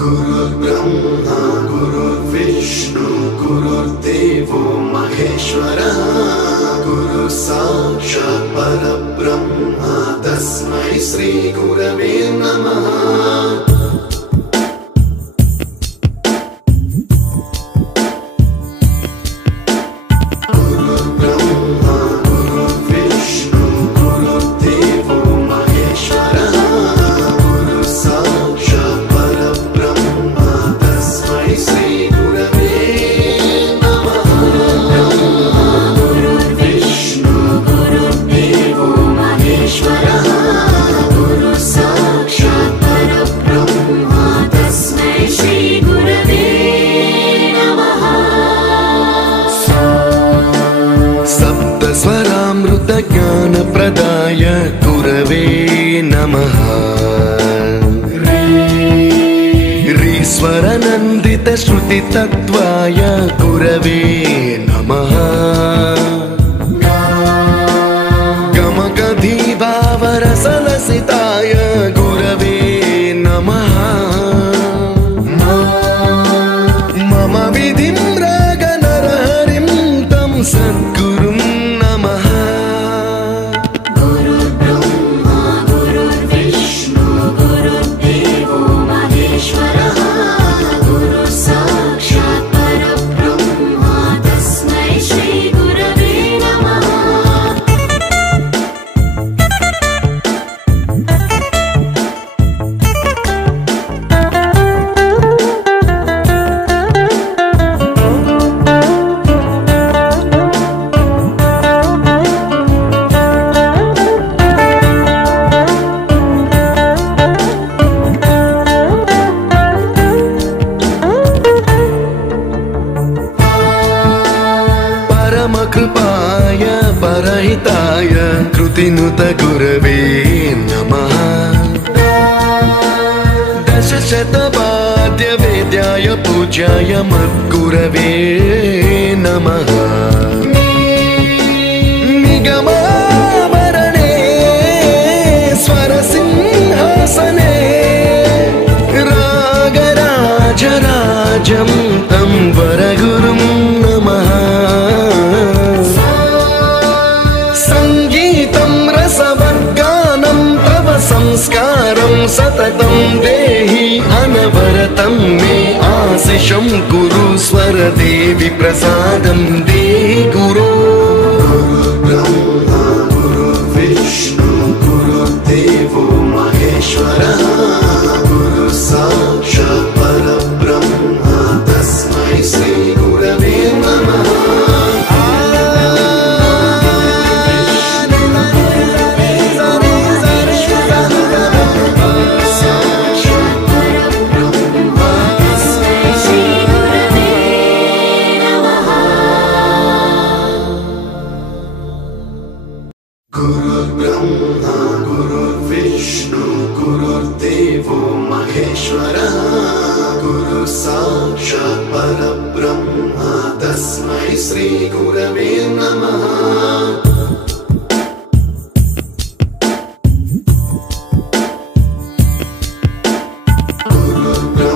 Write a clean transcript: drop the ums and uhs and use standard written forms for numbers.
गुरुर्ब्रह्मा गुरुर्विष्णु गुरुर्देवो महेश्वरः गुरु साक्षात् परब्रह्म तस्मै श्री गुरवे नमः। ज्ञानप्रदाय गुरवे नमः। रीश्वरनन्दित श्रुतितत्त्वाय गुरवे नमः। गमगधीभावरसलसिताय गुरवे नमः। मम विधिं रागनरहरिं तं सद्गुरुं नमः। कृपाय परहिताय कृतिनुत गुरवे नमः। दशशतवाद्य वेद्याय पूज्याय मद्गुरवे नमः। निगमावरणे स्वरसिंहासने रागराजराजं तं वरगुरुं नमः। संस्कारं सततं देहि अनवरतं मे आशिषं कुरु स्वरदेवि प्रसादं देहि गुरो। गुरुर्ब्रह्मा गुरुर्विष्णु गुरुर्देवो महेश्वरः गुरु साक्षात् परब्रह्म तस्मै श्री गुरवे नमः। गुरुर्ब्रह्मा गुरुर्विष्णु गुरुर्देवो महेश्वरः गुरु साक्षात् परब्रह्म तस्मै श्री गुरवे नमः। गुरुर्ब्रह्मा